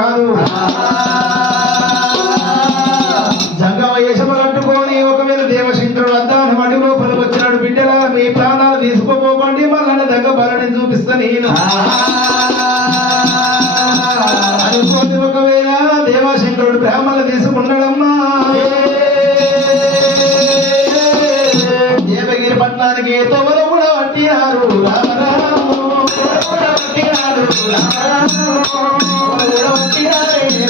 కాదు. జంగమ యశమ కట్టుకొని ఒకవేళ దేవశంకరుడు అంతా మడి లోపల వచ్చినాడు బిడ్డలా మీ ప్రాణాలు తీసుకుపోకండి మళ్ళీ దగ్గర బలని చూపిస్తా నేను. అనుకోని ఒకవేళ దేవశంకరుడు బ్రాహ్మణ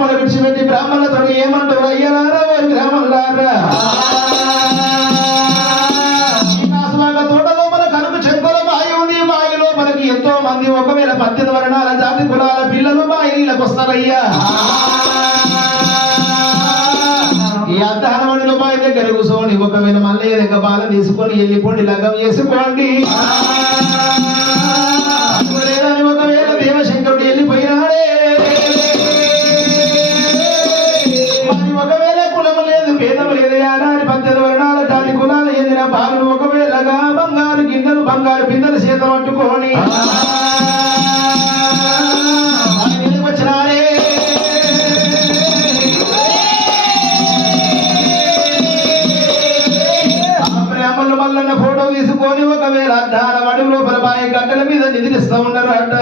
గ్రామంలో విడిచిపెట్టి బ్రాహ్మణులతో ఏమంటారు? అయ్యలారా గ్రామంలారా ఎంతో మంది ఒకవేళ పద్దెనిమిది వర్ణాల జాతి కులాల పిల్లలు మా ఇళ్ళకి వస్తారయ్యా. ఈ అద్దానవాడిలో మా ఇంటి గరుగుసోని ఒకవేళ మల్లయ్య దగ్గర బాల తీసుకొని వెళ్ళిపోండి లగం చేసుకోండి వాళ్ళన్న ఫోటో తీసుకొని ఒకవేళ అడ్డాన వాడి లోపల బాయి గంటల మీద నిద్రిస్తూ ఉండరు అడ్డ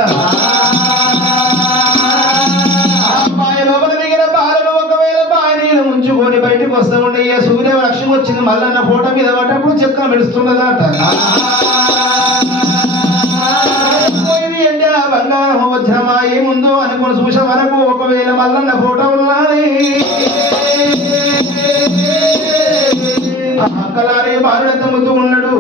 బాయి లోపల ఒకవేళ బాయి ఉంచుకొని బయటకు వస్తూ ఉండే సూర్య లక్ష్యం వచ్చింది? మల్లన్న ఫోటో మీద పడ్డప్పుడు చెక్క మెడుస్తున్నదట బంగారం వజ్రమా? ఏముందో అనుకుని చూసే వరకు ఒకవేళ మల్లన్న ఫోటో ఉన్నది అక్కలారే బాలుడు పొందుతూ ఉన్నాడు.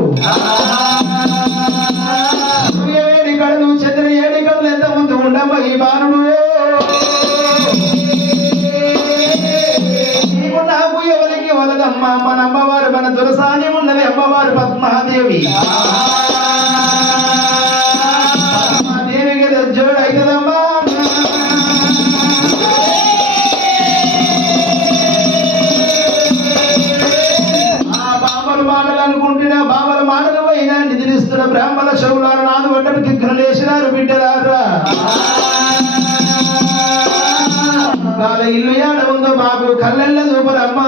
తిరుమలమ్మ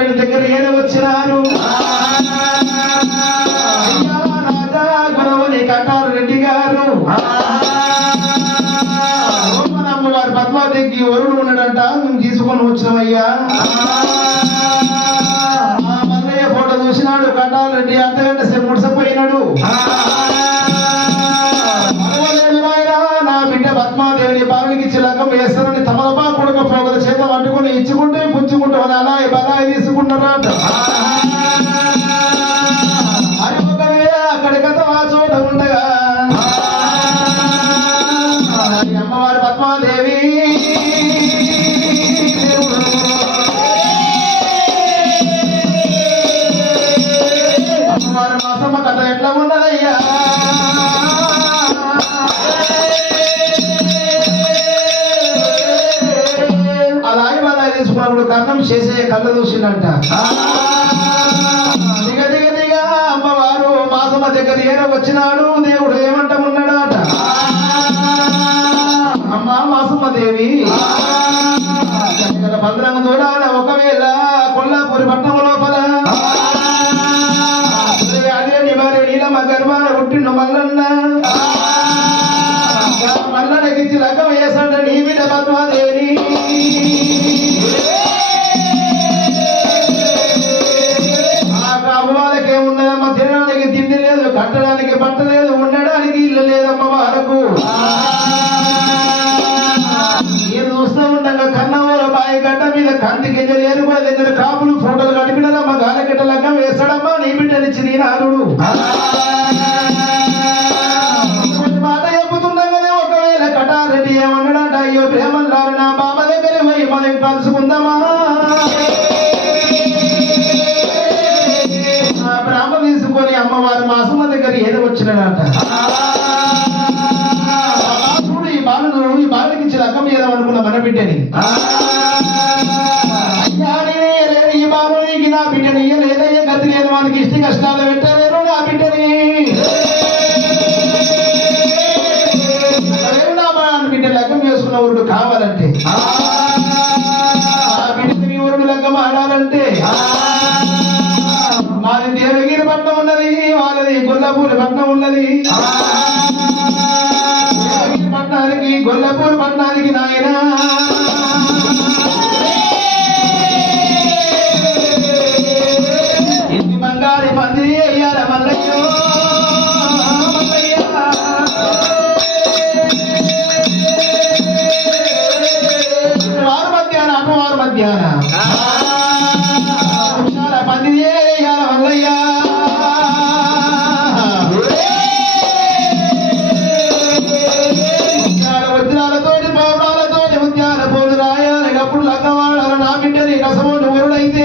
అతని దగ్గర ఏద వచ్చినారు? కటారు రెడ్డి గారు. వారి పద్మావతికి వరుడు ఉన్నాడంట మేము తీసుకొని వచ్చినామయ్యా మల్లయ్య ఫోటో చూసినాడు కటారు రెడ్డి అర్ధగంట సేపు అలాగే కన్నం చేసే కళ్ళ చూసిందంట దిగ దిగ దిగ అమ్మవారు మాసమ్మ దగ్గర ఏర వచ్చినాడు? దేవుడు ఏమంట ఉన్నాడట అమ్మ మాసమ్మ దేవి. భద్రంగ చూడాలి అయ్యో ప్రేమల్లారు నా బాబ దగ్గర పోయి మనం కలుసుకుందామా ఆ బ్రాహ్మ తీసుకొని అమ్మవారు మా అసమ్మ దగ్గర ఏదో వచ్చినట చూడు ఈ బాలను ఈ బాలకి ఇచ్చిన ఇచ్చి రకం అనుకున్న మన బిడ్డని. అయ్యా నేనే ఇయ్యలేదు ఈ బాలుడికి నా బిడ్డని ఇయ్యలేదయ్యే గతి లేదు మనకి ఇష్ట కష్టాలు ఉన్నది వాళ్ళది గొల్లపూరి పట్నం ఉన్నది. పట్టణానికి పట్నానికి పట్టణానికి నాయన అప్పుడు లగ్గవాడు నా బిడ్డది రసమో నువ్వెరుడైతే